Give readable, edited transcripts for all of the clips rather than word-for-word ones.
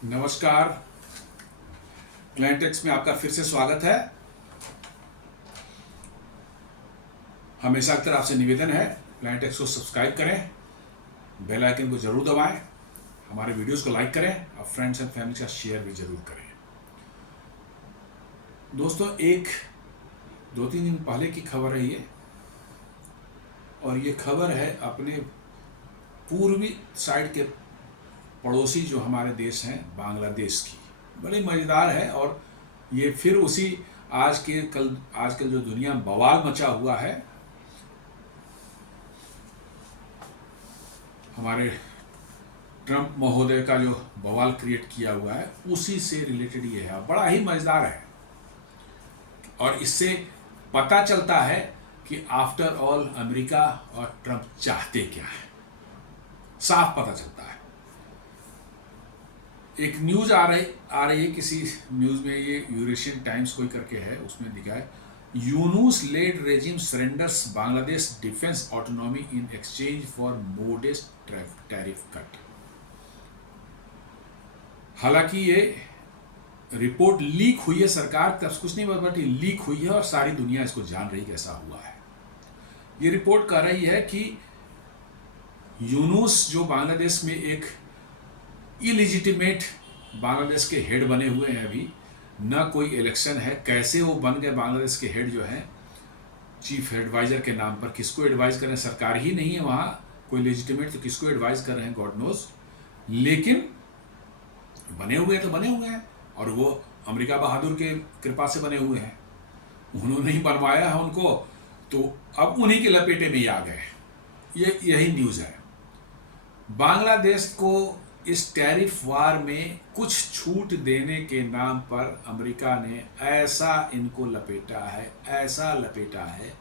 नमस्कार। क्लाइंटेक्स में आपका फिर से स्वागत है। हमेशा की तरह आपसे निवेदन है, क्लाइंटेक्स को सब्सक्राइब करें, बेल आइकन को जरूर दबाएं, हमारे वीडियोस को लाइक करें और फ्रेंड्स एंड फैमिली के साथ शेयर भी जरूर करें। दोस्तों, एक 2-3 दिन पहले की खबर है ये, और ये खबर है अपने पूर्वी साइड के पड़ोसी जो हमारे देश हैं, बांग्लादेश की। बड़ी मज़ेदार है। और ये फिर उसी आजकल जो दुनिया में बवाल मचा हुआ है, हमारे ट्रंप महोदय का जो बवाल क्रिएट किया हुआ है, उसी से रिलेटेड ये है। बड़ा ही मज़ेदार है और इससे पता चलता है कि आफ्टर ऑल अमेरिका और ट्रंप चाहते क्या है, साफ पता चलता है। एक न्यूज़ आ रही है, किसी न्यूज़ में, ये यूरेशियन टाइम्स कोई करके है, उसमें दिखा है Yunus led regime surrenders Bangladesh defence autonomy in exchange for modest tariff cut. हालांकि ये रिपोर्ट लीक हुई है, सरकार तब कुछ नहीं बता, लीक हुई है और सारी दुनिया इसको जान रही कैसा हुआ है। ये रिपोर्ट कह रही है कि यूनुस जो बांग्लादेश में एक इलिजिटिमेट बांग्लादेश के हेड बने हुए हैं, अभी न कोई इलेक्शन है, कैसे वो बन गए बांग्लादेश के हेड जो हैं, चीफ एडवाइजर के नाम पर। किसको एडवाइज कर रहे हैं, सरकार ही नहीं है वहाँ कोई लेजिटिमेट, तो किसको एडवाइज कर रहे हैं गॉड नोज। लेकिन बने हुए हैं तो बने हुए हैं, और वो अमेरिका बहादुर के कृपा से बने हुए हैं, उन्होंने ही बनवाया है उनको, तो अब उन्हीं के लपेटे में ही आ गए। यही न्यूज़ है। बांग्लादेश को इस टैरिफ वार में कुछ छूट देने के नाम पर अमेरिका ने ऐसा इनको ऐसा लपेटा है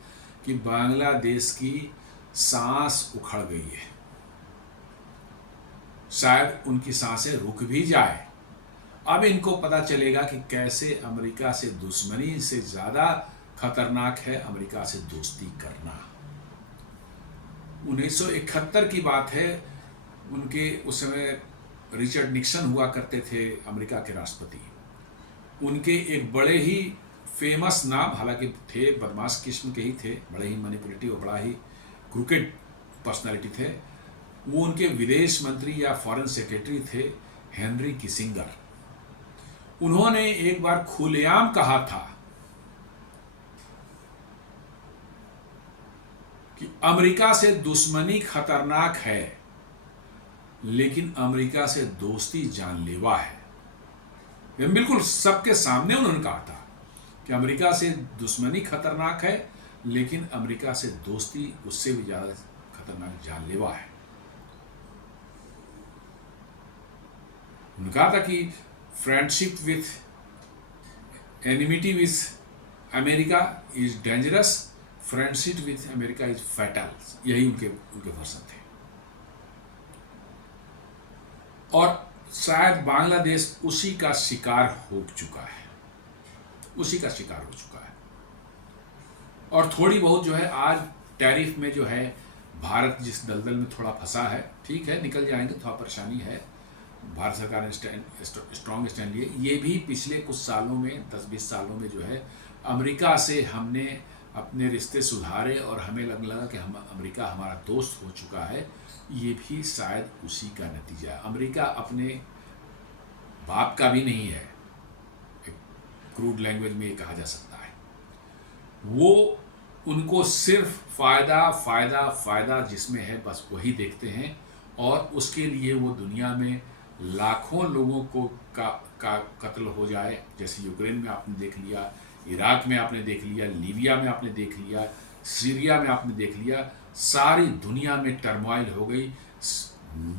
कि बांग्लादेश की सांस उखड़ गई है। शायद उनकी सांसें रुक भी जाए। अब इनको पता चलेगा कि कैसे अमेरिका से दुश्मनी से ज़्यादा खतरनाक है अमेरिका से दोस्ती करना। 1971 की बात है, उनके उस समय रिचर्ड निक्सन हुआ करते थे अमेरिका के राष्ट्रपति। उनके एक बड़े ही फेमस नाम, हालांकि थे बदमाश किस्म के ही थे, बड़े ही मैनिपुलेटिव और बड़ा ही क्रूकेड पर्सनालिटी थे। वो उनके विदेश मंत्री या फॉरेन सेक्रेटरी थे, हेनरी किसिंगर। उन्होंने एक बार खुलेआम कहा था कि अमेरिका से दुश्मनी खतरनाक है, लेकिन अमेरिका से दोस्ती जानलेवा है। ये बिल्कुल सबके सामने उन्होंने कहा था कि अमेरिका से दुश्मनी खतरनाक है, लेकिन अमेरिका से दोस्ती उससे भी ज़्यादा खतरनाक जानलेवा है। उन्होंने कहा था कि friendship with enmity with America is dangerous, friendship with America is fatal. यही उनके वर्षन थे। और शायद बांग्लादेश उसी का शिकार हो चुका है, और थोड़ी बहुत जो है आज टैरिफ में जो है भारत जिस दलदल में थोड़ा फंसा है, ठीक है, निकल जाएंगे, थोड़ा परेशानी है। भारत सरकार ने स्ट्रॉन्ग स्टैंड लिए। ये भी पिछले कुछ सालों में, 10-20 सालों में जो है अमेरिका से हमने अपने रिश्ते सुधारे और हमें लगने लगा कि हम अमेरिका हमारा दोस्त हो चुका है। ये भी शायद उसी का नतीजा है। अमेरिका अपने बाप का भी नहीं है, क्रूड लैंग्वेज में ये कहा जा सकता है। वो उनको सिर्फ फ़ायदा जिसमें है बस वही देखते हैं, और उसके लिए वो दुनिया में लाखों लोगों को का कत्ल हो जाए, जैसे यूक्रेन में आपने देख लिया, इराक में आपने देख लिया, लीबिया में आपने देख लिया, सीरिया में आपने देख लिया। सारी दुनिया में टर्मोइल हो गई,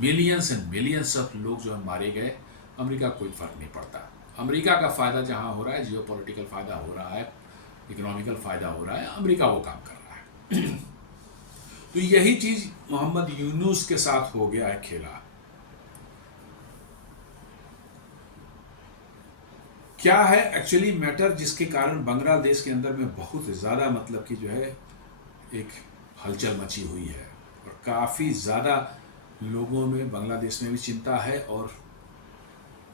मिलियंस एंड मिलियंस ऑफ लोग जो है मारे गए। अमेरिका कोई फ़र्क नहीं पड़ता। अमेरिका का फ़ायदा जहाँ हो रहा है, जियोपॉलिटिकल फ़ायदा हो रहा है, इकोनॉमिकल फ़ायदा हो रहा है, अमेरिका वो काम कर रहा है। तो यही चीज़ मोहम्मद यूनुस के साथ हो गया है खेला। क्या है एक्चुअली मैटर जिसके कारण बांग्लादेश के अंदर में बहुत ज़्यादा मतलब कि जो है एक हलचल मची हुई है, और काफ़ी ज़्यादा लोगों में बांग्लादेश में भी चिंता है, और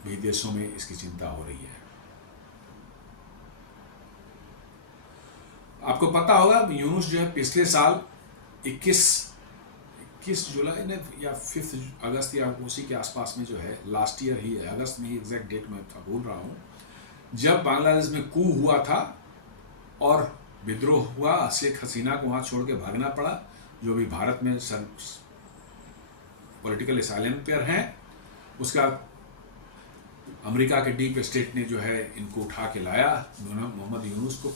भी देशों में इसकी चिंता हो रही है। आपको पता होगा यूनुस जो है पिछले साल 21 जुलाई ने या 5 अगस्त या उसी के आसपास में जो है, लास्ट ईयर ही है, अगस्त में ही, एग्जैक्ट डेट मैं भूल रहा हूँ, जब बांग्लादेश में कू हुआ था और विद्रोह हुआ, शेख हसीना को वहाँ छोड़ के भागना पड़ा, जो भी भारत में पॉलिटिकल असाइलम पर हैं। उसका अमेरिका के डीप स्टेट ने जो है इनको उठा के लाया, मोहम्मद यूनुस को,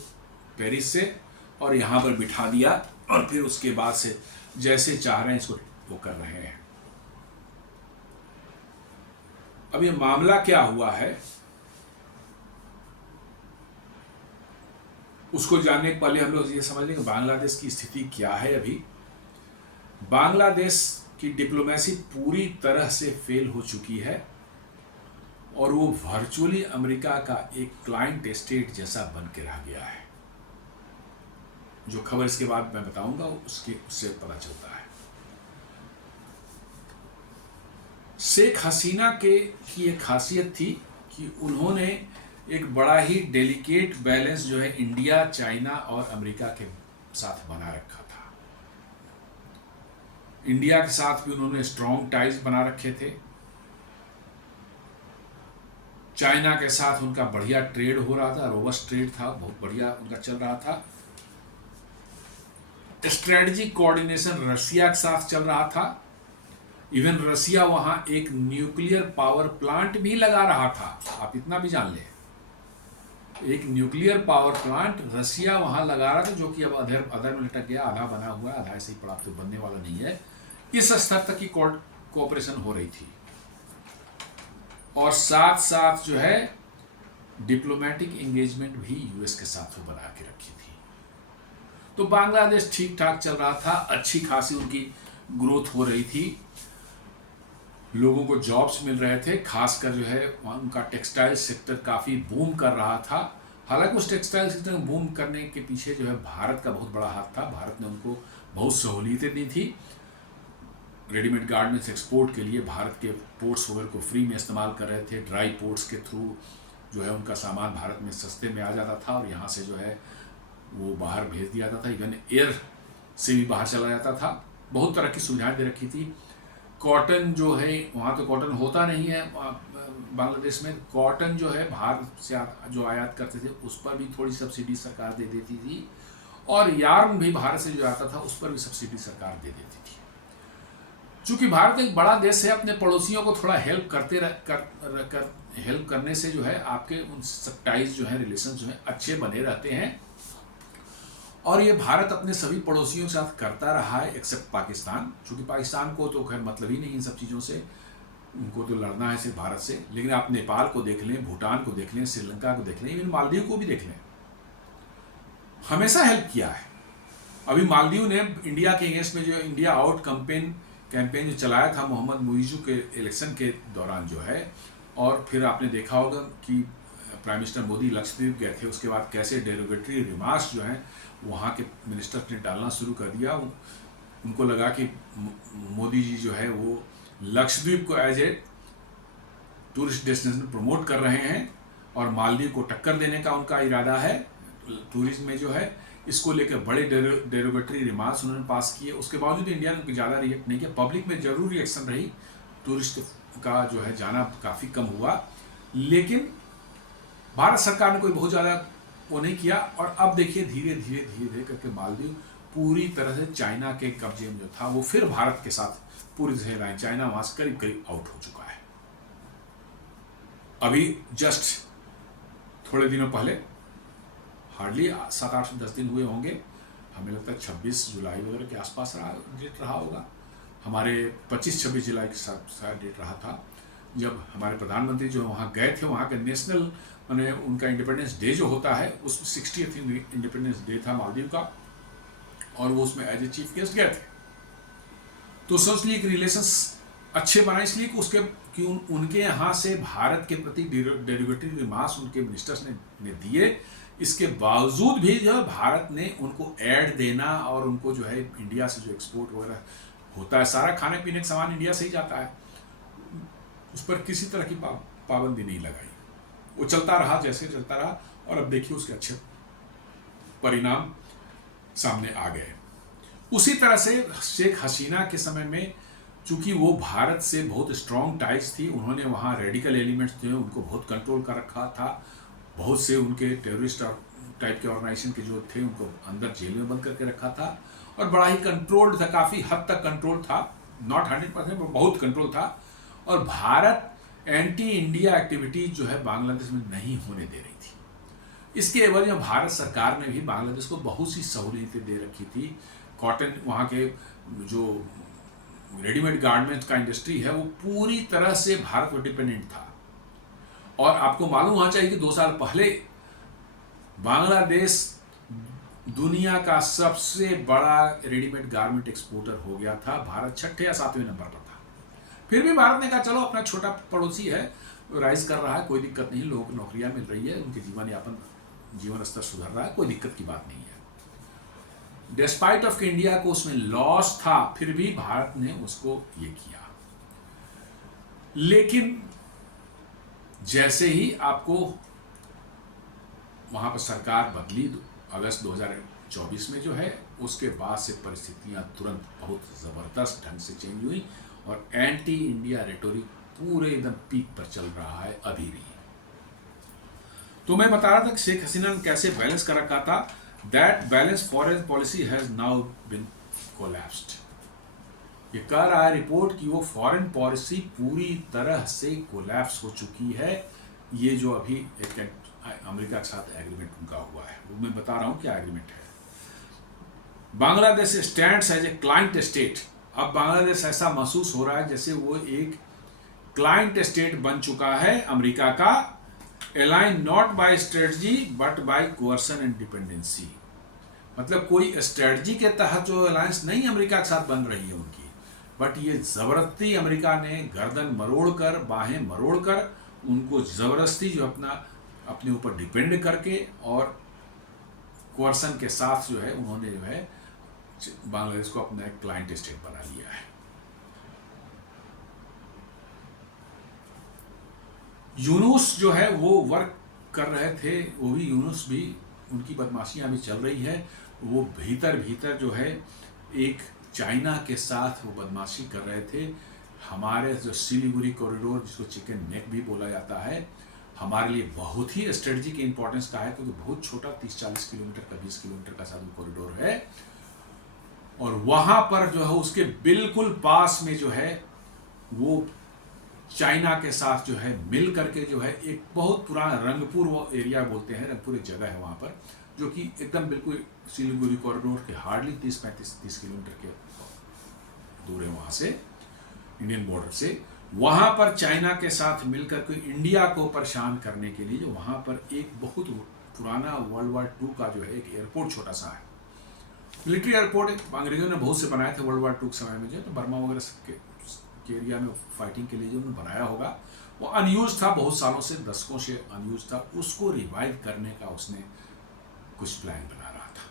पेरिस से, और यहाँ पर बिठा दिया, और फिर उसके बाद से जैसे चाह रहे हैं इसको वो कर रहे हैं। अब ये मामला क्या हुआ है उसको जानने के पहले हम लोग ये समझ लें कि बांग्लादेश की स्थिति क्या है। अभी बांग्लादेश की डिप्लोमेसी पूरी तरह से फेल हो चुकी है और वो वर्चुअली अमेरिका का एक क्लाइंट स्टेट जैसा बन के रह गया है। जो खबर इसके बाद मैं बताऊंगा उससे पता चलता है। शेख हसीना की एक खासियत थी कि उन्होंने एक बड़ा ही डेलिकेट बैलेंस जो है इंडिया, चाइना और अमेरिका के साथ बना रखा था। इंडिया के साथ भी उन्होंने स्ट्रॉन्ग टाइज बना रखे थे। चाइना के साथ उनका बढ़िया ट्रेड हो रहा था, रोबस्ट ट्रेड था, बहुत बढ़िया उनका चल रहा था। स्ट्रेटजिक कोऑर्डिनेशन रशिया के साथ चल रहा था। इवन रशिया वहां एक न्यूक्लियर पावर प्लांट भी लगा रहा था, आप इतना भी जान ले। एक न्यूक्लियर पावर प्लांट रशिया वहां लगा रहा था, जो कि अब अधर में लटक गया, आधा बना हुआ है, आधा ऐसे ही पड़ा, तो बनने वाला नहीं है। इस स्तर तक की कोऑपरेशन हो रही थी और साथ साथ जो है डिप्लोमेटिक एंगेजमेंट भी यूएस के साथ वो बना के रखी थी। तो बांग्लादेश ठीक ठाक चल रहा था, अच्छी खासी उनकी ग्रोथ हो रही थी, लोगों को जॉब्स मिल रहे थे, खासकर जो है उनका टेक्सटाइल सेक्टर काफ़ी बूम कर रहा था। हालांकि उस टेक्सटाइल सेक्टर में बूम करने के पीछे जो है भारत का बहुत बड़ा हाथ था। भारत ने उनको बहुत सहूलियतें दी थी। रेडीमेड गारमेंट्स एक्सपोर्ट के लिए भारत के पोर्ट्स वगैरह को फ्री में इस्तेमाल कर रहे थे। ड्राई पोर्ट्स के थ्रू जो है उनका सामान भारत में सस्ते में आ जाता था और यहाँ से जो है वो बाहर भेज दिया जाता था। इवन एयर से भी बाहर चला जाता था। बहुत तरह की सुविधाएं दे रखी थी। कॉटन जो है, वहाँ तो कॉटन होता नहीं है बांग्लादेश में, कॉटन जो है बाहर से जो आयात करते थे उस पर भी थोड़ी सब्सिडी सरकार दे देती थी, और यार्न भी भारत से जो आता था उस पर भी सब्सिडी सरकार दे देती थी। चूंकि भारत एक बड़ा देश है, अपने पड़ोसियों को थोड़ा हेल्प हेल्प करने से जो है आपके उन टाइज जो है, रिलेशन जो है अच्छे बने रहते हैं। और ये भारत अपने सभी पड़ोसियों के साथ करता रहा है, एक्सेप्ट पाकिस्तान। चूंकि पाकिस्तान को तो खैर मतलब ही नहीं इन सब चीज़ों से, उनको तो लड़ना है सिर्फ भारत से। लेकिन आप नेपाल को देख लें, भूटान को देख लें, श्रीलंका को देख लें, इवन मालदीव को भी देख लें, हमेशा हेल्प किया है। अभी मालदीव ने इंडिया के अगेंस्ट में जो इंडिया आउट कैंपेन जो चलाया था मोहम्मद मुइज़ू के इलेक्शन के दौरान जो है, और फिर आपने देखा होगा कि प्राइम मिनिस्टर मोदी लक्षद्वीप गए थे, उसके बाद कैसे डेरोगेटरी रिमार्क्स जो हैं वहाँ के मिनिस्टर्स ने डालना शुरू कर दिया। उनको लगा कि मोदी जी जो है वो लक्षद्वीप को as a tourist destination promote कर रहे हैं और मालदीव को टक्कर देने का उनका इरादा है टूरिज्म में जो है। इसको लेकर बड़े डेरोगेटरी रिमार्क्स उन्होंने पास किए। उसके बावजूद इंडिया ने ज़्यादा रिएक्ट नहीं किया। पब्लिक में जरूर रिएक्शन रही, टूरिस्ट का जो है जाना काफ़ी कम हुआ, लेकिन भारत सरकार ने कोई बहुत ज़्यादा वो नहीं किया। और अब देखिए धीरे धीरे करके मालदीव पूरी तरह से चाइना के कब्जे में जो था वो फिर भारत के साथ पूरी तरह से, चाइना वहाँ से करीब आउट हो चुका है। अभी जस्ट थोड़े दिनों पहले, हार्डली 7-8-10 दिन हुए होंगे, हमें लगता है 26 जुलाई वगैरह के आसपास डेट रहा होगा, हमारे 25-26 जुलाई के साथ डेट रहा था, जब हमारे प्रधानमंत्री जो वहाँ गए थे, वहाँ के नेशनल मैंने उनका इंडिपेंडेंस डे जो होता है उसमें 60th इंडिपेंडेंस डे था मालदीव का, और वो उसमें एज ए चीफ गेस्ट गए थे। तो सोच लिए कि रिलेशंस अच्छे बनाए, इसलिए कि उनके यहाँ से भारत के प्रति डेरोगेटरी रिमार्क्स उनके मिनिस्टर्स ने दिए। इसके बावजूद भी जो है भारत ने उनको ऐड देना और उनको जो है इंडिया से जो एक्सपोर्ट वगैरह होता है, सारा खाने पीने का सामान इंडिया से ही जाता है, उस पर किसी तरह की पाबंदी नहीं लगाई, वो चलता रहा जैसे चलता रहा, और अब देखिए उसके अच्छे परिणाम सामने आ गए। उसी तरह से शेख हसीना के समय में, चूंकि वो भारत से बहुत स्ट्रॉन्ग टाइज थी, उन्होंने वहाँ रेडिकल एलिमेंट्स थे उनको बहुत कंट्रोल कर रखा था, बहुत से उनके टेररिस्ट टाइप के ऑर्गेनाइजेशन के जो थे उनको अंदर जेल में बंद करके रखा था, और बड़ा ही कंट्रोल्ड था, काफ़ी हद तक कंट्रोल था, नॉट 100% पर बहुत कंट्रोल था। और भारत एंटी इंडिया एक्टिविटीज जो है बांग्लादेश में नहीं होने दे रही थी। इसके एवज में भारत सरकार ने भी बांग्लादेश को बहुत सी सहूलियतें दे रखी थी। कॉटन, वहाँ के जो रेडीमेड गारमेंट्स का इंडस्ट्री है वो पूरी तरह से भारत पर डिपेंडेंट था। और आपको मालूम होना चाहिए कि 2 साल पहले बांग्लादेश दुनिया का सबसे बड़ा रेडीमेड गारमेंट एक्सपोर्टर हो गया था, भारत 6 या 7वें नंबर पर था। फिर भी भारत ने कहा चलो अपना छोटा पड़ोसी है, राइज कर रहा है, कोई दिक्कत नहीं, लोगों को नौकरियां मिल रही है, उनके जीवन स्तर सुधर रहा है, कोई दिक्कत की बात नहीं है। डिस्पाइट ऑफ इंडिया को उसमें लॉस था, फिर भी भारत ने उसको ये किया। लेकिन जैसे ही आपको वहां पर सरकार बदली अगस्त 2024 में जो है, उसके बाद से परिस्थितियां तुरंत बहुत जबरदस्त ढंग से चेंज हुई, और एंटी इंडिया रेटोरिक पूरे एकदम पीक पर चल रहा है अभी भी। तो मैं बता रहा था कि शेख हसीना ने कैसे बैलेंस कर रखा था। That balance foreign policy has now been collapsed. ये कह रहा है रिपोर्ट कि वो फॉरेन पॉलिसी पूरी तरह से कोलैप्स हो चुकी है। ये जो अभी एक अमेरिका के साथ एग्रीमेंट उनका हुआ है, वो मैं बता रहा हूं क्या एग्रीमेंट है। Bangladesh stands as a client state. अब बांग्लादेश ऐसा महसूस हो रहा है जैसे वो एक क्लाइंट स्टेट बन चुका है अमेरिका का, align not by strategy but by coercion and dependency. मतलब कोई स्ट्रेटजी के तहत जो अलायंस नहीं अमेरिका के साथ बन रही है उनकी, बट ये जबरदस्ती अमेरिका ने गर्दन मरोड़कर, बाहें मरोड़कर उनको जबरदस्ती जो अपने ऊपर डिपेंड करके और कोअर्सन के साथ जो है उन्होंने जो है बांग्लादेश को अपना एक क्लाइंट स्टेट बना लिया है। यूनुस जो है वो वर्क कर रहे थे, वो भी यूनुस भी, उनकी बदमाशियां भी चल रही है। वो भीतर जो है एक चाइना के साथ वो बदमाशी कर रहे थे। हमारे जो सिलीगुड़ी कॉरिडोर, जिसको चिकन नेक भी बोला जाता है, हमारे लिए बहुत ही स्ट्रेटजिक इंपॉर्टेंस का है, क्योंकि बहुत छोटा 30-40 किलोमीटर का, 20 किलोमीटर का शायद कॉरिडोर है, और वहां पर जो है उसके बिल्कुल पास में जो है वो चाइना के साथ जो है मिल करके जो है एक बहुत पुराना रंगपुर वो एरिया बोलते हैं, रंगपुर एक जगह है वहाँ पर, जो कि एकदम बिल्कुल सिलीगुड़ी कॉरिडोर के हार्डली 30-35 किलोमीटर के दूर है वहाँ से, इंडियन बॉर्डर से। वहाँ पर चाइना के साथ मिलकर के इंडिया को परेशान करने के लिए जो वहाँ पर एक बहुत पुराना वर्ल्ड वार 2 का जो है एक एयरपोर्ट छोटा सा है, मिलिट्री एयरपोर्ट, अंग्रेजों ने बहुत से बनाए थे वर्ल्ड वार 2 के समय में, जो तो बर्मा वगैरह के एरिया में फाइटिंग के लिए जो उन्होंने बनाया होगा, वो अनयूज था, बहुत सालों से, दशकों से अनयूज था। उसको रिवाइव करने का उसने कुछ प्लान बना रहा था।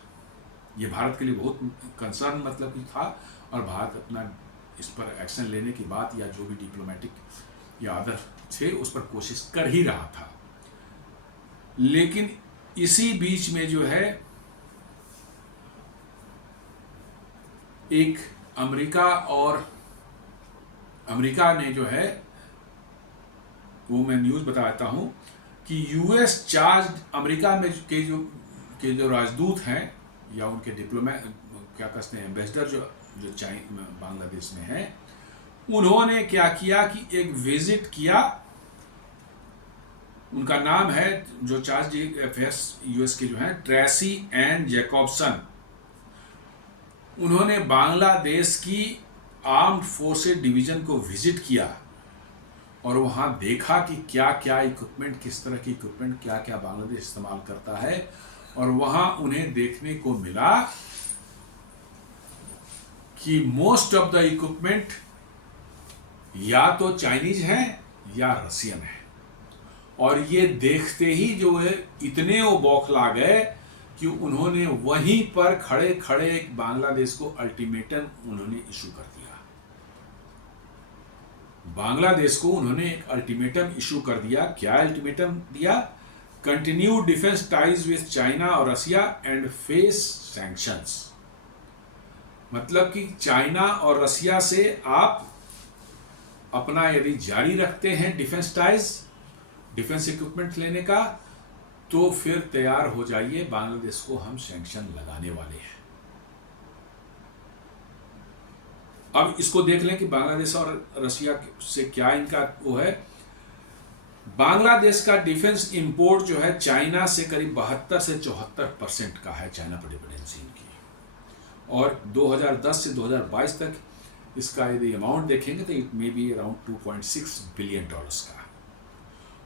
ये भारत के लिए बहुत कंसर्न मतलब कि था, और भारत अपना इस पर एक्शन लेने की बात या जो भी डिप्लोमेटिक या अदर थे उस पर कोशिश कर ही रहा था। लेकिन इसी बीच में जो है एक अमेरिका ने जो है, वो मैं न्यूज़ बताता हूं कि यूएस चार्ज अमेरिका में के जो राजदूत हैं या उनके डिप्लोमेट, क्या कहते हैं, एम्बेसडर जो चाइना बांग्लादेश में है, उन्होंने क्या किया कि एक विजिट किया। उनका नाम है जो चार्ज अफेयर्स यूएस के जो हैं, ट्रेसी एन जैकॉब्सन। उन्होंने बांग्लादेश की आर्म्ड फोर्सेस डिवीजन को विजिट किया और वहां देखा कि क्या क्या इक्विपमेंट, किस तरह की इक्विपमेंट, क्या क्या बांग्लादेश इस्तेमाल करता है। और वहां उन्हें देखने को मिला कि मोस्ट ऑफ द इक्विपमेंट या तो चाइनीज हैं या रशियन है। और ये देखते ही जो है इतने वो बौखला गए कि उन्होंने वहीं पर खड़े खड़े बांग्लादेश को अल्टीमेटम उन्होंने इशू कर दिया। बांग्लादेश को उन्होंने एक अल्टीमेटम इशू कर दिया। क्या अल्टीमेटम दिया? Continue defence ties with China और रसिया एंड फेस सैंक्शंस। मतलब कि चाइना और रसिया से आप अपना यदि जारी रखते हैं डिफेंस टाइज, डिफेंस इक्विपमेंट लेने का, तो फिर तैयार हो जाइए, बांग्लादेश को हम सैंक्शन लगाने वाले हैं। अब इसको देख लें कि बांग्लादेश और रसिया से क्या इनका वो है। बांग्लादेश का डिफेंस इंपोर्ट जो है चाइना से करीब 72 से 74% का है, चाइना पर डिपेंडेंसी इनकी। और 2010 से 2022 तक इसका यदि अमाउंट देखेंगे तो it may be around $2.6 billion का।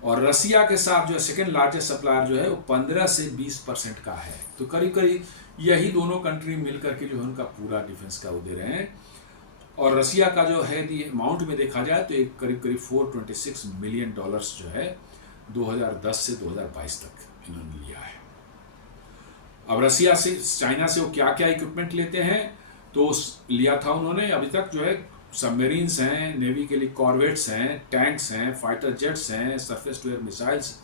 और रसिया के साथ जो सेकेंड लार्जेस्ट सप्लायर जो है वो 15 से 20% का है। तो करीब करीब यही दोनों कंट्री मिलकर के जो है उनका पूरा डिफेंस का वो दे रहे हैं। और रसिया का जो है यदि अमाउंट में देखा जाए तो एक करीब करीब $426 मिलियन जो है 2010 से 2022 तक इन्होंने लिया है। अब रसिया से चाइना से वो क्या क्या इक्विपमेंट लेते हैं तो लिया था उन्होंने अभी तक जो है सबमरीन्स हैं, नेवी के लिए कॉर्वेट्स हैं, टैंक्स हैं, फाइटर जेट्स हैं, सरफेस टू एयर मिसाइल्स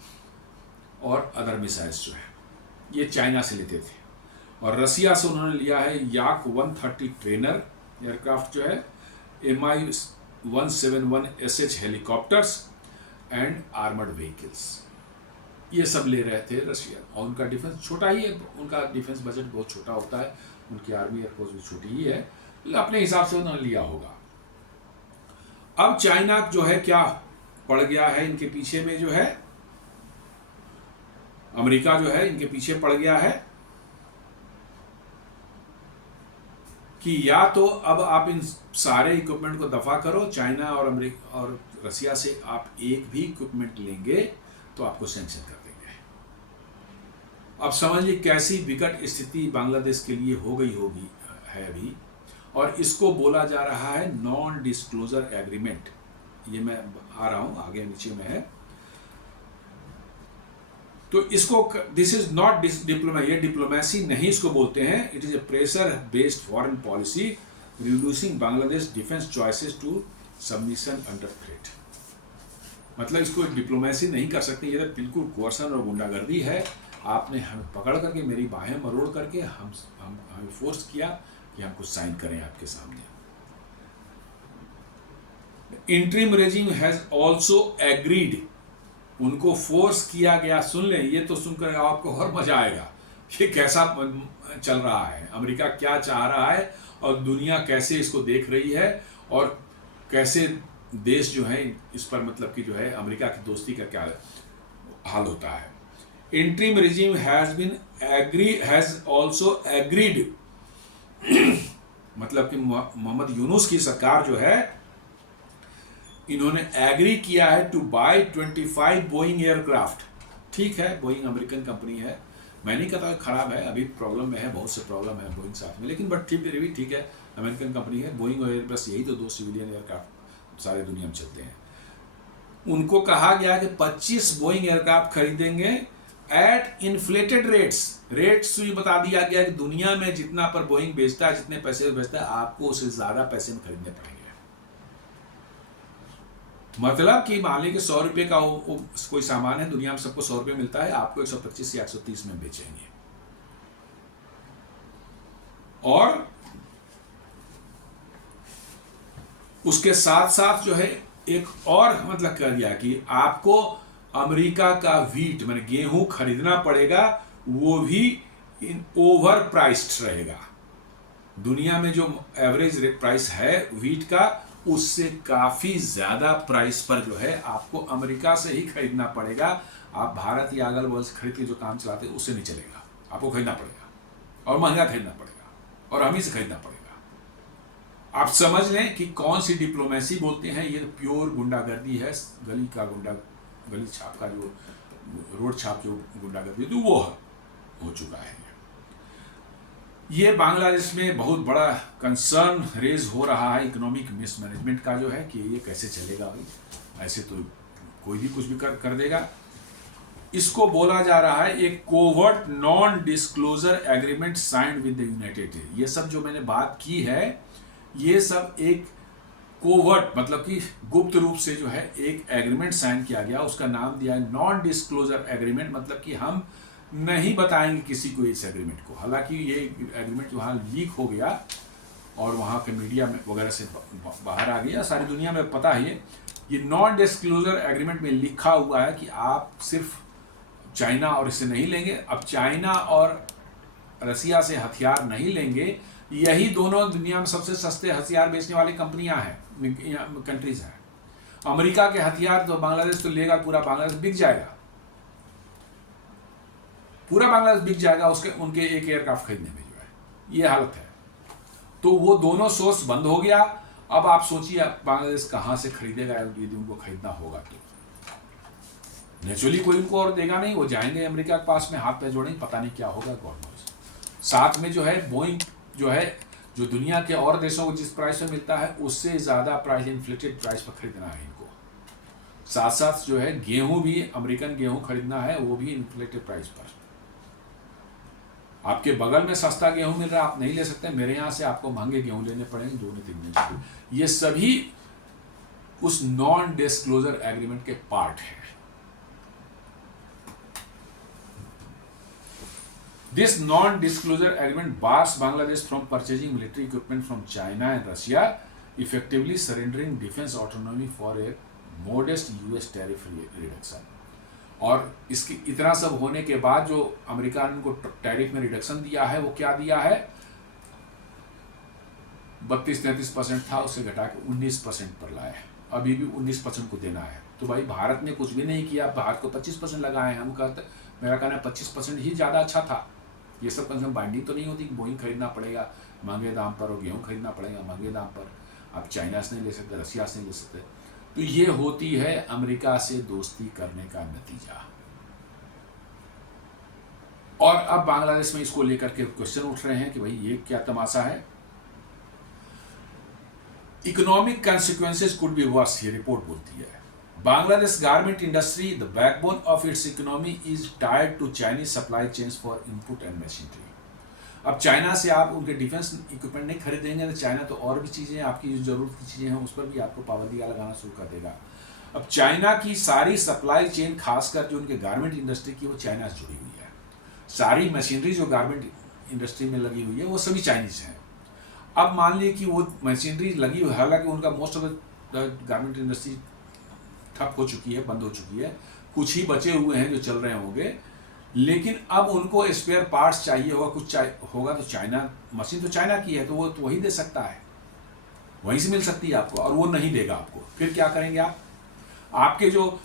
और अदर मिसाइल्स जो है ये चाइना से लेते थे। और रसिया से उन्होंने लिया है याक 130 ट्रेनर एयरक्राफ्ट जो है, Mi-171SH helicopters and armoured vehicles, ये सब ले रहे थे रशिया। और उनका डिफेंस छोटा ही है, उनका डिफेंस बजट बहुत छोटा होता है, उनकी आर्मी एयरफोर्स भी छोटी ही है, अपने हिसाब से उन्होंने लिया होगा। अब चाइना जो है क्या पड़ गया है इनके पीछे में, जो है अमेरिका जो है इनके पीछे पड़ गया है कि या तो अब आप इन सारे इक्विपमेंट को दफा करो, चाइना और अमेरिका और रसिया से आप एक भी इक्विपमेंट लेंगे तो आपको सैंक्शन कर देंगे। अब समझिए कैसी विकट स्थिति बांग्लादेश के लिए हो गई होगी है अभी। और इसको बोला जा रहा है नॉन डिस्क्लोजर एग्रीमेंट। ये मैं आ रहा हूं, आगे नीचे में है। तो इसको दिस इज नॉट डिप्लोमेसी, ये डिप्लोमेसी नहीं इसको बोलते हैं। It is a pressure based foreign policy reducing Bangladesh defence choices to submission under threat. मतलब इसको डिप्लोमेसी नहीं कर सकते, ये तो बिल्कुल कोर्सन और गुंडागर्दी है। आपने हमें पकड़ करके मेरी बाहें मरोड़ करके हमें फोर्स किया कि हम कुछ साइन करें आपके सामने। Interim regime has also agreed, उनको फोर्स किया गया। सुन लें, ये तो सुनकर आपको और मजा आएगा ये कैसा चल रहा है, अमेरिका क्या चाह रहा है और दुनिया कैसे इसको देख रही है और कैसे देश जो है इस पर मतलब कि जो है अमेरिका की दोस्ती का क्या हाल होता है। Interim regime has also agreed मतलब कि मोहम्मद यूनुस की सरकार जो है इन्होंने एग्री किया है टू बाय 25 बोइंग एयरक्राफ्ट। ठीक है, बोइंग अमेरिकन कंपनी है, मैं नहीं कहता खराब है, अभी प्रॉब्लम में है, बहुत से प्रॉब्लम है बोइंग साथ में, लेकिन बट ठीक है, अमेरिकन कंपनी है। बोइंग और एयरबस यही तो दो सिविलियन एयरक्राफ्ट सारे दुनिया में चलते हैं। उनको कहा गया कि 25 बोइंग एयरक्राफ्ट खरीदेंगे एट इन्फ्लेटेड रेट्स भी बता दिया गया कि दुनिया में जितना पर बोइंग बेचता है, जितने पैसे बेचता है, आपको उससे ज्यादा पैसे में खरीदने पड़ेंगे। मतलब कि मान लीजिए कि 100 रुपये का कोई सामान है, दुनिया में सबको 100 रुपये मिलता है, आपको 125 या 130 में बेचेंगे। और उसके साथ साथ जो है एक और मतलब कह दिया कि आपको अमेरिका का व्हीट माने गेहूं खरीदना पड़ेगा, वो भी ओवर प्राइस्ड रहेगा। दुनिया में जो एवरेज प्राइस है व्हीट का, उससे काफी ज्यादा प्राइस पर जो है आपको अमेरिका से ही खरीदना पड़ेगा। आप भारत या अगल बगल से खरीद के जो काम चलाते हैं उससे नहीं चलेगा, आपको खरीदना पड़ेगा और महंगा खरीदना पड़ेगा और हम ही से खरीदना पड़ेगा। आप समझ लें कि कौन सी डिप्लोमेसी बोलते हैं, ये प्योर गुंडागर्दी है, गली छाप का जो रोड छाप जो गुंडागर्दी तो वो हो चुका है। ये बांग्लादेश में बहुत बड़ा कंसर्न रेज हो रहा है इकोनॉमिक मिसमैनेजमेंट का जो है कि ये कैसे चलेगा भाई, ऐसे तो कोई भी कुछ भी कर देगा। इसको बोला जा रहा है एक covert non disclosure agreement signed with the United states. ये सब जो मैंने बात की है ये सब एक कोवर्ट मतलब कि गुप्त रूप से जो है एक एग्रीमेंट साइन किया गया, उसका नाम दिया है नॉन डिस्क्लोजर एग्रीमेंट, मतलब कि हम नहीं बताएंगे किसी को इस एग्रीमेंट को। हालांकि ये एग्रीमेंट वहाँ लीक हो गया और वहाँ के मीडिया में वगैरह से बाहर आ गया, सारी दुनिया में पता है ये नॉन डिस्क्लोजर एग्रीमेंट में लिखा हुआ है कि आप सिर्फ चाइना और इससे नहीं लेंगे। अब चाइना और रसिया से हथियार नहीं लेंगे, यही दोनों दुनिया में सबसे सस्ते हथियार बेचने वाली कंपनियां हैं, कंट्रीज हैं। अमेरिका के हथियार तो बांग्लादेश तो लेगा, पूरा बांग्लादेश बिक जाएगा, पूरा बांग्लादेश बिक जाएगा उसके उनके एक एयरक्राफ्ट खरीदने में जो है ये हालत है। तो वो दोनों सोर्स बंद हो गया। अब आप सोचिए बांग्लादेश कहां से खरीदेगा यदि उनको खरीदना होगा तो। नेचुरली कोई उनको और देगा नहीं, वो जाएंगे अमेरिका के पास में, हाथ पे जोड़ेंगे, पता नहीं क्या होगा, गॉड नोज। साथ में जो है बोइंग जो है, जो दुनिया के और देशों को जिस प्राइस में मिलता है उससे ज़्यादा प्राइस, इन्फ्लेटेड प्राइस पर खरीदना है इनको। साथ साथ जो है गेहूं भी, अमेरिकन गेहूं खरीदना है, वो भी इन्फ्लेटेड प्राइस पर। आपके बगल में सस्ता गेहूं मिल रहा है, आप नहीं ले सकते, मेरे यहाँ से आपको महंगे गेहूं लेने पड़ेंगे 2-3 दिन। ये सभी उस नॉन डिस्क्लोजर एग्रीमेंट के पार्ट है। This non-disclosure agreement bars Bangladesh from purchasing military equipment from China and Russia, effectively surrendering defense autonomy for a modest US tariff reduction. और इसकी इतना सब होने के बाद जो अमेरिका ने उनको टैरिफ में रिडक्शन दिया है, वो क्या दिया है, 32-33% था, उसे घटा के 19% पर लाया है। अभी भी 19% को देना है। तो भाई भारत ने कुछ भी नहीं किया, भारत को 25% लगाए हैं। हम कहते, मेरा कहना है 25% ही ज़्यादा अच्छा था। ये सब कम से कम बाइंडिंग तो नहीं होती, बोइंग खरीदना पड़ेगा महंगे दाम पर और गेहूँ खरीदना पड़ेगा महंगे दाम पर। आप चाइना से नहीं ले सकते, रसिया से नहीं ले सकते। तो ये होती है अमेरिका से दोस्ती करने का नतीजा। और अब बांग्लादेश में इसको लेकर के क्वेश्चन उठ रहे हैं कि भाई ये क्या तमाशा है। Economic consequences could be verse, ये रिपोर्ट बोलती है। Bangladesh garment industry, the backbone of its economy, is tied to Chinese supply chains for input and machinery. अब चाइना से आप उनके डिफेंस इक्विपमेंट नहीं खरीदेंगे तो चाइना तो और भी चीज़ें, आपकी जो ज़रूरत की चीज़ें हैं उस पर भी आपको पाबंदियाँ लगाना शुरू कर देगा। अब चाइना की सारी सप्लाई चेन, खासकर जो उनके गारमेंट इंडस्ट्री की, वो चाइना से जुड़ी हुई है। सारी मशीनरी जो गारमेंट इंडस्ट्री में लगी हुई है वो सभी चाइनीज हैं। अब मान लीजिए कि वो मशीनरी लगी हुई है, हालांकि उनका most of the garment industry ठप हो चुकी है, बंद हो चुकी है, कुछ ही बचे हुए हैं जो चल रहे होंगे, लेकिन अब उनको स्पेयर पार्ट्स चाहिए होगा, कुछ होगा तो चाइना, मशीन तो चाइना की है तो वो तो वही दे सकता है, वहीं से मिल सकती है आपको, और वो नहीं देगा आपको। फिर क्या करेंगे आप? आपके जो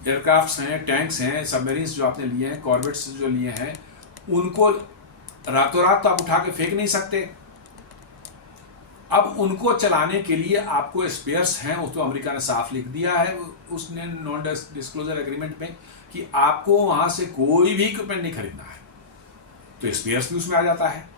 एयरक्राफ्ट्स हैं, टैंक्स हैं, सबमरीन्स जो आपने लिए हैं, कॉर्वेट्स जो लिए हैं, उनको रातों रात तो आप उठा के फेंक नहीं सकते। अब उनको चलाने के लिए आपको स्पेयर्स हैं, वो तो अमेरिका ने साफ लिख दिया है उसने नॉन डिस्क्लोजर एग्रीमेंट में कि आपको वहां से कोई भी इक्विपमेंट नहीं खरीदना है, तो स्पेयर्स भी उसमें आ जाता है।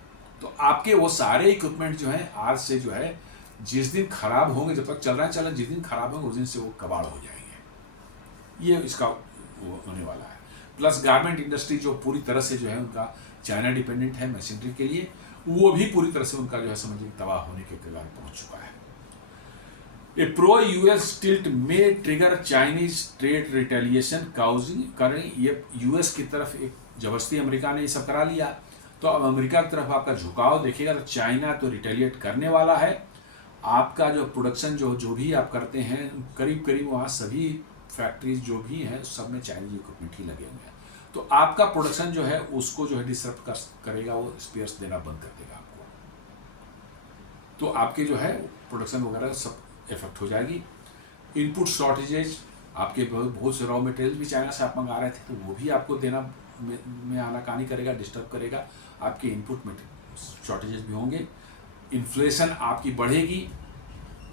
तो आपके वो सारे इक्विपमेंट जो हैं आज से जो है जिस दिन खराब होंगे, जब तक चल रहा है चल, जिस दिन खराब होंगे उस दिन से वो कबाड़ हो जाएंगे। ये इसका होने वाला है। प्लस गारमेंट इंडस्ट्री जो पूरी तरह से जो है उनका चाइना डिपेंडेंट है मशीनरी के लिए, वो भी पूरी तरह से उनका जो है समझिए तबाह होने के कगार पहुंच चुका है। ए प्रो यूएस टिल्ट में trigger Chinese trade retaliation causing करें, ये यूएस की तरफ एक जबरदस्ती अमेरिका ने ये सब करा लिया, तो अब अमेरिका की तरफ आपका झुकाव देखिएगा तो चाइना तो रिटेलिएट करने वाला है। आपका जो प्रोडक्शन जो भी आप करते हैं, करीब करीब वहाँ सभी फैक्ट्रीज जो भी हैं सब में चाइनीज इक्विपमेंट ही लगे हुए हैं, तो आपका प्रोडक्शन जो है उसको जो है डिसरप्ट करेगा, वो स्पेयर्स देना बंद कर देगा आपको, तो आपके जो है प्रोडक्शन वगैरह सब इफेक्ट हो जाएगी। इनपुट शॉर्टेजेज, आपके बहुत से रॉ मटेरियल भी चाइना से आप मंगा रहे थे तो वो भी आपको देना में आनाकानी करेगा, डिस्टर्ब करेगा, आपके इनपुट शॉर्टेजेस भी होंगे। इन्फ्लेशन आपकी बढ़ेगी,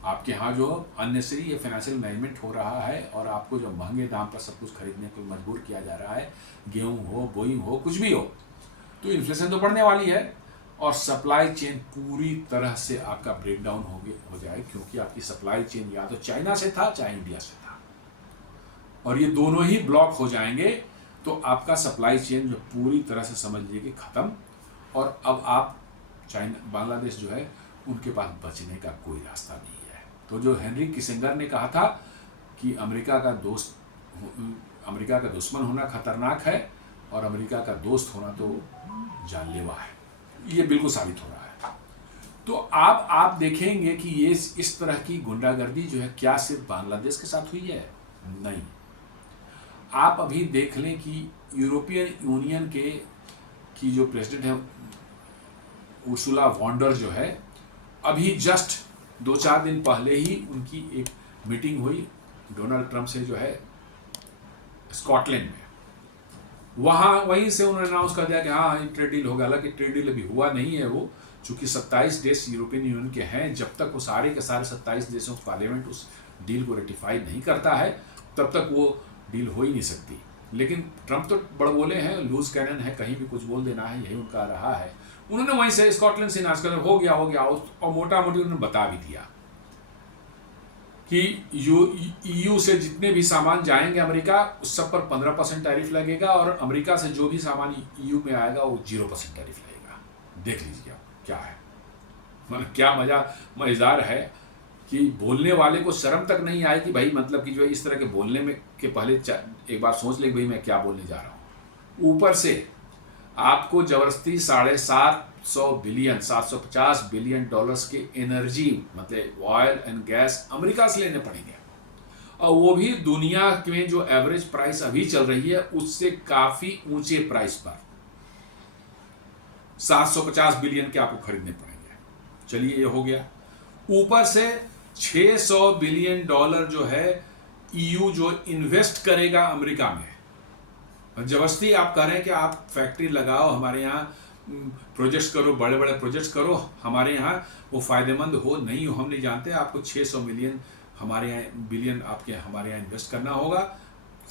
आपके यहाँ जो अननेसेसरी या फाइनेंशियल मैनेजमेंट हो रहा है और आपको जो महंगे दाम पर सब कुछ खरीदने को मजबूर किया जा रहा है, गेहूँ हो, बोइंग हो, कुछ भी हो, तो इन्फ्लेशन तो बढ़ने वाली है और सप्लाई चेन पूरी तरह से आपका ब्रेकडाउन हो जाए, क्योंकि आपकी सप्लाई चेन या तो चाइना से था चाहे इंडिया से था, और ये दोनों ही ब्लॉक हो जाएंगे तो आपका सप्लाई चेन जो पूरी तरह से समझ लीजिए कि ख़त्म। और अब आप चाइना, बांग्लादेश जो है उनके पास बचने का कोई रास्ता नहीं है। तो जो हेनरी किसिंगर ने कहा था कि अमेरिका का दुश्मन होना खतरनाक है और अमेरिका का दोस्त होना तो जानलेवा है, ये बिल्कुल साबित हो रहा है। तो आप देखेंगे कि ये इस तरह की गुंडागर्दी जो है क्या सिर्फ बांग्लादेश के साथ हुई है? नहीं, आप अभी देख लें कि यूरोपियन यूनियन की जो प्रेसिडेंट है उर्सुला वॉन्डर जो है, अभी जस्ट 2-4 दिन पहले ही उनकी एक मीटिंग हुई डोनाल्ड ट्रंप से जो है स्कॉटलैंड में। वहीं से उन्होंने अनाउंस कर दिया कि हाँ ये ट्रेड डील होगा। हालांकि ट्रेड डील अभी हुआ नहीं है, वो चूंकि 27 देश यूरोपियन यूनियन के हैं, जब तक वो सारे के सारे 27 देशों का पार्लियामेंट उस डील को रेटिफाई नहीं करता है तब तक वो डील हो ही नहीं सकती। लेकिन ट्रंप तो बड़बोले हैं, लूज कैनन है, कहीं भी कुछ बोल देना है, यही उनका रहा है। उन्होंने वहीं से स्कॉटलैंड से अनाउंस कर हो गया और मोटा मोटी उन्होंने बता भी दिया कि ईयू से जितने भी सामान जाएंगे अमेरिका, उस सब पर 15% टैरिफ लगेगा और अमेरिका से जो भी सामान ईयू में आएगा वो 0% टैरिफ लगेगा। देख लीजिए आप क्या है, मतलब क्या मजेदार है कि बोलने वाले को शर्म तक नहीं आए कि भाई मतलब कि जो है इस तरह के बोलने में के पहले एक बार सोच ले भाई मैं क्या बोलने जा रहा हूँ। ऊपर से आपको जबरदस्ती 750 बिलियन डॉलर्स के एनर्जी मतलब ऑयल एंड गैस अमेरिका से लेने पड़ेंगे, और वो भी दुनिया में जो एवरेज प्राइस अभी चल रही है उससे काफी ऊंचे प्राइस पर 750 बिलियन के आपको खरीदने पड़ेंगे। चलिए ये हो गया। ऊपर से 600 बिलियन डॉलर जो है ईयू जो इन्वेस्ट करेगा अमेरिका में। जबरदस्ती आप कह रहे हैं कि आप फैक्ट्री लगाओ, हमारे यहाँ प्रोजेक्ट्स करो, बड़े बड़े प्रोजेक्ट्स करो, हमारे यहाँ वो फायदेमंद हो नहीं हो हम नहीं जानते, आपको 600 मिलियन हमारे यहाँ बिलियन आपके हमारे यहाँ इन्वेस्ट करना होगा।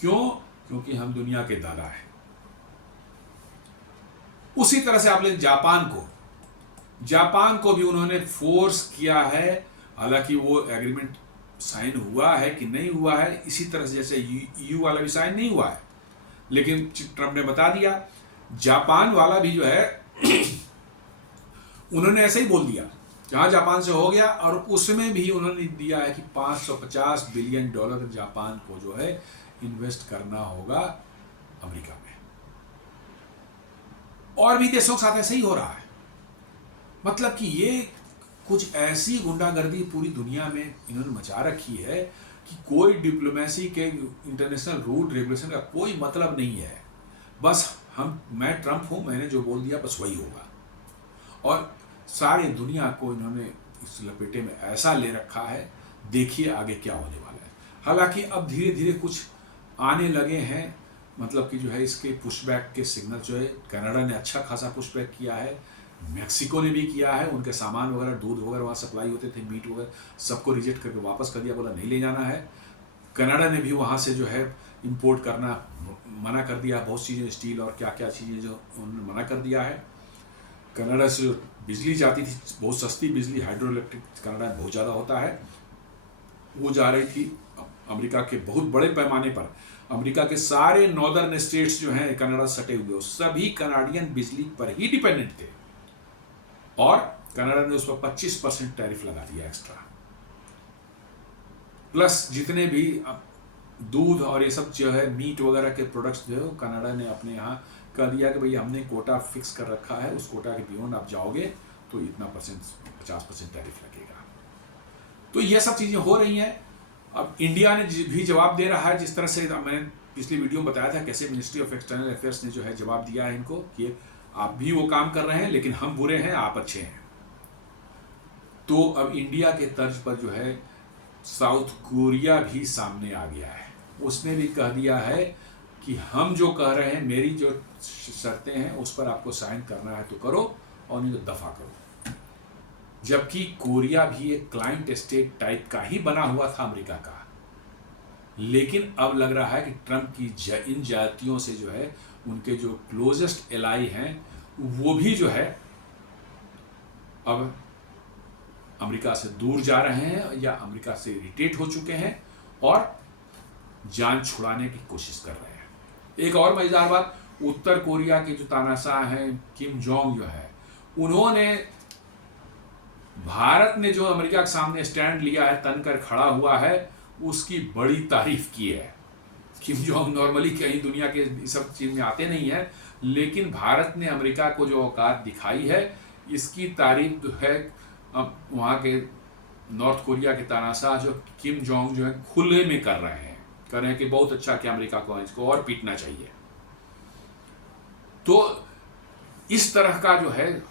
क्यों? क्योंकि हम दुनिया के दादा हैं। उसी तरह से आप ले जापान को भी उन्होंने फोर्स किया है, हालांकि वो एग्रीमेंट साइन हुआ है कि नहीं हुआ है, इसी तरह से जैसे ईयू वाला भी साइन नहीं हुआ है, लेकिन ट्रंप ने बता दिया। जापान वाला भी जो है उन्होंने ऐसे ही बोल दिया, जहां जापान से हो गया, और उसमें भी उन्होंने दिया है कि 550 बिलियन डॉलर जापान को जो है इन्वेस्ट करना होगा अमेरिका में। और भी देशों के साथ ऐसे ही हो रहा है। मतलब कि ये कुछ ऐसी गुंडागर्दी पूरी दुनिया में इन्होंने मचा रखी है कि कोई डिप्लोमेसी के इंटरनेशनल रूल रेगुलेशन का कोई मतलब नहीं है। बस मैं ट्रंप हूं, मैंने जो बोल दिया बस वही होगा, और सारी दुनिया को इन्होंने इस लपेटे में ऐसा ले रखा है। देखिए आगे क्या होने वाला है। हालांकि अब धीरे धीरे कुछ आने लगे हैं, मतलब कि जो है इसके पुशबैक के सिग्नल जो है कनाडा ने अच्छा खासा पुशबैक किया है, मैक्सिको ने भी किया है। उनके सामान वगैरह दूध वगैरह वहाँ सप्लाई होते थे, मीट वगैरह सबको रिजेक्ट करके वापस कर दिया, बोला नहीं ले जाना है। कनाडा ने भी वहाँ से जो है इंपोर्ट करना मना कर दिया, बहुत चीज़ें स्टील और क्या क्या चीज़ें जो उन्होंने मना कर दिया है। कनाडा से बिजली जाती थी, बहुत सस्ती बिजली, हाइड्रो इलेक्ट्रिक कनाडा में बहुत ज़्यादा होता है, वो जा रही थी अमेरिका के बहुत बड़े पैमाने पर। अमेरिका के सारे नॉर्दर्न स्टेट्स जो हैं कनाडा सटे हुए, सभी कनाडियन बिजली पर ही डिपेंडेंट थे, और कनाडा ने उस पर 25% टैरिफ लगा दिया एक्स्ट्रा। प्लस जितने भी दूध और ये सब जो है मीट वगैरह के प्रोडक्ट्स जो है कनाडा ने अपने यहाँ कर दिया कि भाई हमने कोटा फिक्स कर रखा है, उस कोटा के बियॉन्ड आप जाओगे तो इतना परसेंट 50% टैरिफ लगेगा। तो ये सब चीज़ें हो रही हैं। अब इंडिया ने भी जवाब दे रहा है, जिस तरह से मैंने पिछली वीडियो में बताया था कैसे मिनिस्ट्री ऑफ एक्सटर्नल अफेयर्स ने जो है जवाब दिया है इनको कि आप भी वो काम कर रहे हैं लेकिन हम बुरे हैं, आप अच्छे हैं। तो अब इंडिया के तर्ज पर जो है साउथ कोरिया भी सामने आ गया है। उसने भी कह दिया है कि हम जो कह रहे हैं, मेरी जो शर्तें हैं उस पर आपको साइन करना है तो करो और नहीं तो दफा करो। जबकि कोरिया भी एक क्लाइंट स्टेट टाइप का ही बना हुआ था अमेरिका का, लेकिन अब लग रहा है कि ट्रंप की इन जातियों से जो है उनके जो क्लोजेस्ट एलाई हैं वो भी जो है अब अमेरिका से दूर जा रहे हैं या अमेरिका से इरिटेट हो चुके हैं और जान छुड़ाने की कोशिश कर रहे हैं। एक और मजेदार बात, उत्तर कोरिया के जो तानाशाह हैं किम जोंग जो है, उन्होंने भारत ने जो अमेरिका के सामने स्टैंड लिया है, तनकर खड़ा हुआ है, उसकी बड़ी तारीफ की है। किम जोंग नॉर्मली कहीं दुनिया के सब चीज में आते नहीं है, लेकिन भारत ने अमेरिका को जो औकात दिखाई है, इसकी तारीफ जो है अब वहाँ के नॉर्थ कोरिया के तानाशाह जो किम जोंग जो है खुले में कर रहे हैं कि बहुत अच्छा कि अमेरिका को इसको और पीटना चाहिए। तो इस तरह का जो है,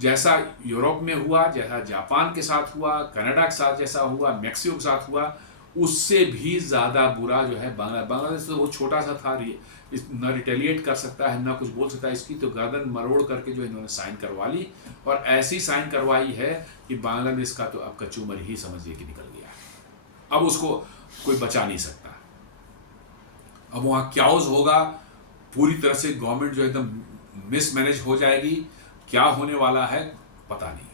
जैसा यूरोप में हुआ, जैसा जापान के साथ हुआ, कनाडा के साथ जैसा हुआ, मैक्सिको के साथ हुआ, उससे भी ज़्यादा बुरा जो है बांग्लादेश। तो वो छोटा सा था, न रिटेलिएट कर सकता है, ना कुछ बोल सकता है। इसकी तो गर्दन मरोड़ करके जो इन्होंने साइन करवा ली, और ऐसी साइन करवाई है कि बांग्लादेश का तो अब कचूमर ही समझिए कि निकल गया है। अब उसको कोई बचा नहीं सकता। अब वहाँ क्याओस होगा, पूरी तरह से गवर्नमेंट जो एकदम मिसमैनेज हो जाएगी। क्या होने वाला है पता नहीं।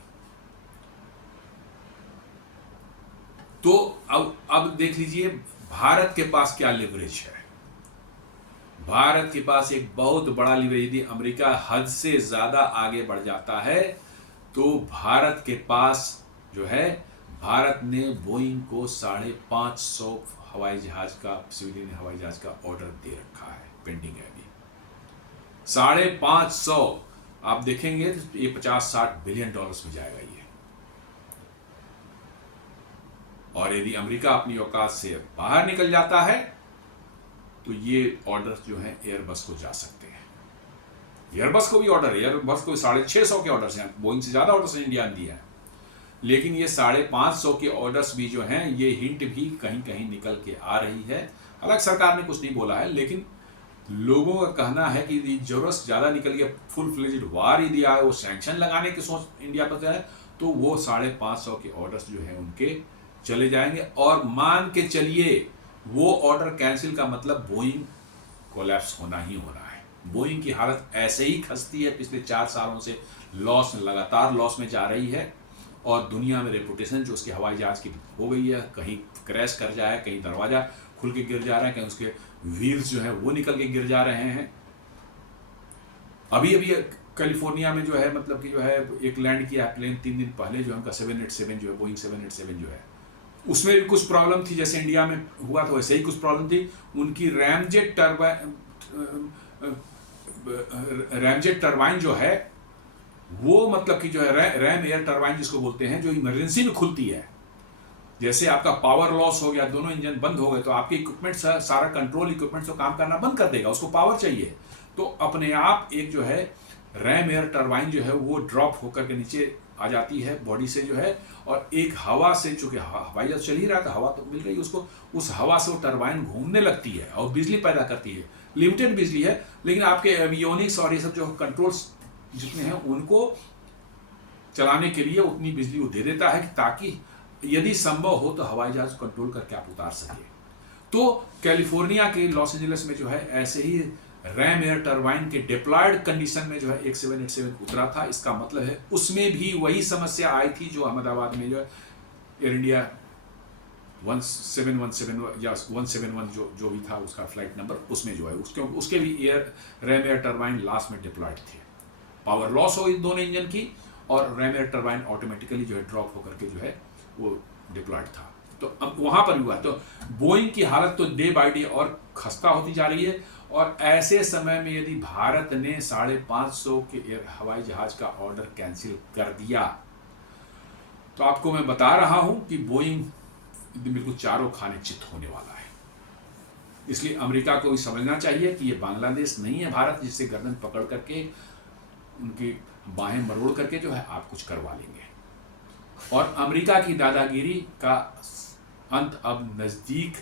तो अब देख लीजिए भारत के पास क्या लिवरेज है। भारत के पास एक बहुत बड़ा लिवरेज, यदि अमेरिका हद से ज्यादा आगे बढ़ जाता है तो भारत के पास जो है, भारत ने बोइंग को 550 हवाई जहाज का, सिविलियन हवाई जहाज का ऑर्डर दे रखा है, पेंडिंग है अभी 550। आप देखेंगे तो ये 50-60 बिलियन डॉलर्स में जाएगा ये। और यदि अमेरिका अपनी औकात से बाहर निकल जाता है तो ये ऑर्डर जो है एयरबस को जा सकते हैं। एयरबस को भी ऑर्डर, एयरबस को 650 के ऑर्डर्स हैं, बोइंग से ज्यादा ऑर्डर्स इंडिया ने दिया है। लेकिन ये 550 के ऑर्डर्स भी जो हैं, ये हिंट भी कहीं कहीं निकल के आ रही है। हालांकि सरकार ने कुछ नहीं बोला है, लेकिन लोगों का कहना है कि जरूरत ज्यादा निकल गया, फुल फ्लेज्ड वार यदि आए, वो सैंक्शन लगाने की सोच इंडिया पर जाए, तो वो 550 के ऑर्डर्स जो है उनके चले जाएंगे। और मान के चलिए वो ऑर्डर कैंसिल का मतलब बोइंग कोलैप्स होना ही होना है। बोइंग की हालत ऐसे ही खस्ती है, पिछले 4 सालों से लगातार लॉस में जा रही है, और दुनिया में रेपुटेशन जो उसके हवाई जहाज की हो गई है, कहीं क्रैश कर जाए, कहीं दरवाजा खुल के गिर जा रहा है, कहीं उसके व्हील्स जो है वो निकल के गिर जा रहे हैं। अभी कैलिफोर्निया में जो है, मतलब कि जो है एक लैंड किया प्लेन 3 दिन पहले, जो उनका 787 जो है, बोइंग 787 जो है, उसमें भी कुछ प्रॉब्लम थी। जैसे इंडिया में हुआ था वैसे ही कुछ प्रॉब्लम थी। उनकी रैमजेट टरबाइन जो है वो, मतलब कि जो है रैम एयर टरबाइन जिसको बोलते हैं, जो इमरजेंसी में खुलती है। जैसे आपका पावर लॉस हो गया, दोनों इंजन बंद हो गए, तो आपके इक्विपमेंट सारा कंट्रोल इक्विपमेंट तो काम करना बंद कर देगा, उसको पावर चाहिए। तो अपने आप एक जो है रैम एयर टरबाइन जो है वो ड्रॉप होकर के नीचे आ जाती है बॉडी से जो है, और एक हवा से, चूंकि हवाई जहाज चल ही रहा था, हवा तो मिल रही है उसको, उस हवा से वो टरबाइन घूमने लगती है और बिजली पैदा करती है। लिमिटेड बिजली है, लेकिन आपके एवियोनिक्स और ये सब जो कंट्रोल्स जितने हैं उनको चलाने के लिए उतनी बिजली वो दे देता है, ताकि यदि संभव हो तो हवाई जहाज कंट्रोल करके आप उतार सके। तो कैलिफोर्निया के लॉस एंजलिस में जो है ऐसे ही रैम एयर टरबाइन के डिप्लॉयड कंडीशन में जो है एक 787 उतरा था। इसका मतलब है उसमें भी वही समस्या आई थी जो अहमदाबाद में जो है एयर इंडिया 1717 या 171 जो भी था उसका फ्लाइट नंबर, उसमें जो है उसके भी रैम एयर टरबाइन लास्ट में डिप्लॉयड थे। पावर लॉस हो दोनों इंजन की, और रैम एयर टरबाइन ऑटोमेटिकली जो है ड्रॉप होकर के जो है वो डिप्लॉयड था। तो अब वहां पर भी हुआ। तो बोइंग की हालत तो डे बाय डे और खस्ता होती जा रही है, और ऐसे समय में यदि भारत ने 550 के हवाई जहाज का ऑर्डर कैंसिल कर दिया, तो आपको मैं बता रहा हूं कि बोइंग बिल्कुल चारों खाने चित होने वाला है। इसलिए अमेरिका को भी समझना चाहिए कि ये बांग्लादेश नहीं है भारत, जिससे गर्दन पकड़ करके उनकी बाहें मरोड़ करके जो है आप कुछ करवा लेंगे। और अमेरिका की दादागिरी का अंत अब नजदीक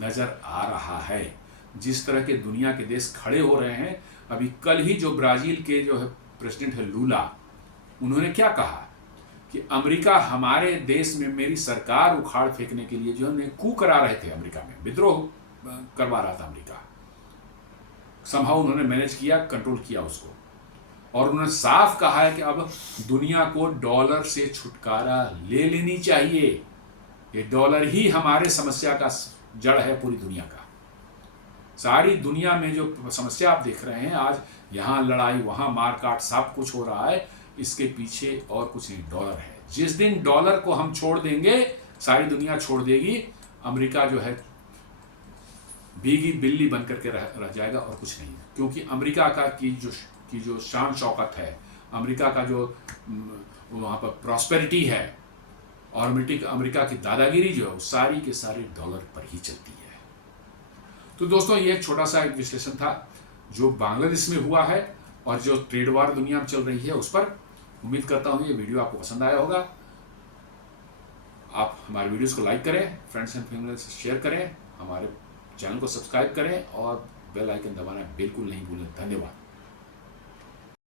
नजर आ रहा है। जिस तरह के दुनिया के देश खड़े हो रहे हैं, अभी कल ही जो ब्राजील के जो है प्रेसिडेंट है लूला, उन्होंने क्या कहा कि अमेरिका हमारे देश में मेरी सरकार उखाड़ फेंकने के लिए जो है कू करा रहे थे, अमेरिका में विद्रोह करवा रहा था अमेरिका। समहाउ उन्होंने मैनेज किया, कंट्रोल किया उसको, और उन्होंने साफ कहा है कि अब दुनिया को डॉलर से छुटकारा ले लेनी चाहिए। ये डॉलर ही हमारे समस्या का जड़ है, पूरी दुनिया का। सारी दुनिया में जो समस्या आप देख रहे हैं आज, यहाँ लड़ाई वहाँ मारकाट सब कुछ हो रहा है, इसके पीछे और कुछ नहीं, डॉलर है। जिस दिन डॉलर को हम छोड़ देंगे सारी दुनिया छोड़ देगी, अमेरिका जो है भीगी बिल्ली बन करके रह जाएगा और कुछ नहीं है। क्योंकि अमेरिका का की जो शान शौकत है, अमेरिका का जो वहाँ पर प्रॉस्पेरिटी है और अमेरिका की दादागिरी जो है वो सारी के सारी डॉलर पर ही चलती है। तो दोस्तों ये छोटा सा एक विश्लेषण था जो बांग्लादेश में हुआ है और जो ट्रेड वार दुनिया में चल रही है उस पर। उम्मीद करता हूँ ये वीडियो आपको पसंद आया होगा। आप हमारे वीडियोस को लाइक करें, फ्रेंड्स एंड फैमिली से शेयर करें, हमारे चैनल को सब्सक्राइब करें और बेल आइकन दबाना बिल्कुल नहीं भूलें। धन्यवाद।